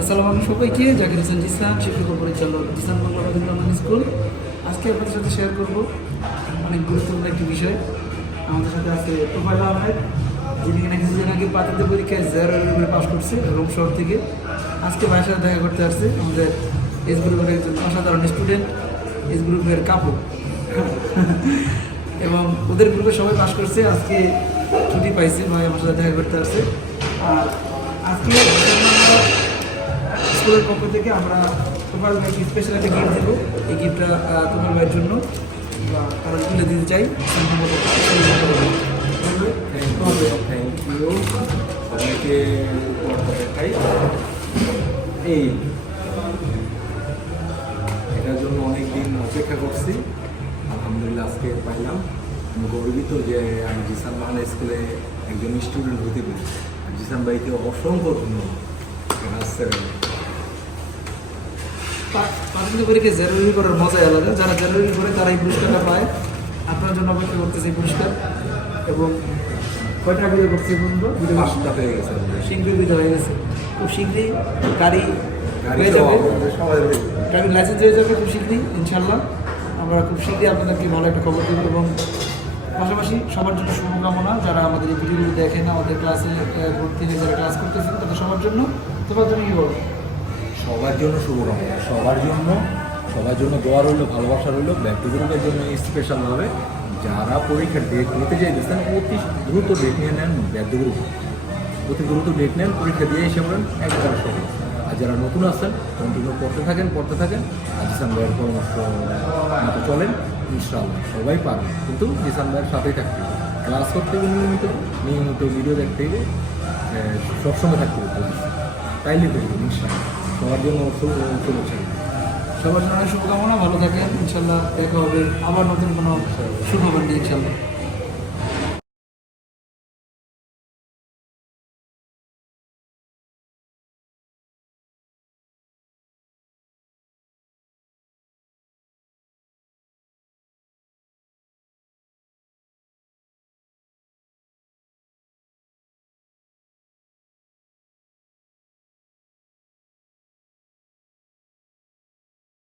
আসসালামু আলাইকুম সবাইকে, জাকির হোসেন জিসান শিক্ষক পরিচালক জিসান বাংলা রবীন্দ্র রহমান স্কুল। আজকে আপনাদের সাথে শেয়ার করব অনেক গুরুত্বপূর্ণ একটি বিষয়। আমাদের সাথে আছে তোফাইল আহমেদ, যিনি কিনা কিছুদিন আগে পাতিতে পরীক্ষায় জেরো লেভেলে পাস করছে রোম শহর থেকে। আজকে ভাইয়ের সাথে দেখা করতে আসছে আমাদের এস গ্রুপের একজন অসাধারণ স্টুডেন্ট এস গ্রুপের কাপড়। এবং ওদের গ্রুপে সবাই পাস করছে, আজকে ছুটি পাইছে, ভাই আমার সাথে দেখা করতে আসছে। আর আজকে স্কুলের পক্ষ থেকে আমরা তোমার ভাইকে স্পেশাল একটা গিফট দেবো। এই গিফটটা তোমার ভাইয়ের জন্য। তারা তুলে দিতে চাই। থ্যাংক ইউ দেখাই। এই, এটার জন্য অনেক দিন অপেক্ষা করছি। আলহামদুলিল্লাহ আজকে পাইলাম। আমি গর্বিত যে আমি জিসান বাংলা স্কুলে একজন স্টুডেন্ট হতে পেরেছি। জিসান ভাইকে অসংখ্য ধন্যবাদ। হচ্ছে প্রাথমিক পরীক্ষায় করার মজাই আলাদা। যারা জেরোরি করে তারা এই পুরস্কারটা পায়। আপনার জন্য অপেক্ষা করতেছে এই পুরস্কার। এবং কয়টা ভিডিও করছে বন্ধু? ভিডিও পাঁচটা হয়ে গেছে। শীঘ্রই ভিডিও হয়ে গেছে। খুব শীঘ্রই গাড়ি হয়ে যাবে। ড্রাইভিং লাইসেন্স হয়ে যাবে খুব শীঘ্রই ইনশাল্লাহ আমরা খুব শীঘ্রই আপনাদেরকে ভালো একটা খবর দেবো এবং পাশাপাশি সবার জন্য শুভকামনা। যারা আমাদের এই ভিডিওগুলো দেখেন আমাদের ক্লাসে ভর্তি হয়ে যারা ক্লাস করতেছেন তাদের সবার জন্য। তোমার জন্য কী বলব সবার জন্য শুভ শুভকামনা সবার জন্য সবার জন্য দোয়া রইল, ভালোবাসা রইল ব্যাক টু গ্রুপের জন্য স্পেশালভাবে যারা পরীক্ষার ডেট নিতে চাইতেছেন, অতি দ্রুত ডেট নিয়ে নেন ব্যাক টু গ্রুপ অতি দ্রুত ডেট নেন, পরীক্ষা দিয়ে এসে বলেন, একবার সহজ আর যারা নতুন আসছেন কন্টিনিউ পড়তে থাকেন পড়তে থাকেন আর জিসান ভাইয়ের পরামর্শ মতো চলেন, ইনশাআল্লাহ সবাই পারবেন। কিন্তু জিসান ভাইয়ের সাথেই থাকতে হবে। ক্লাস করতে হবে নিয়মিত নিয়মিত ভিডিও দেখতে হবে সবসময় থাকতে হবে। তাইলে দেখবেন ইনশাল্লাহ সবার জন্য শুভেচ্ছা। সবার জন্য শুভকামনা ভালো থাকেন ইনশাল্লাহ দেখা হবে আবার নতুন কোনো শুভ নিয়ে ইনশাল্লাহ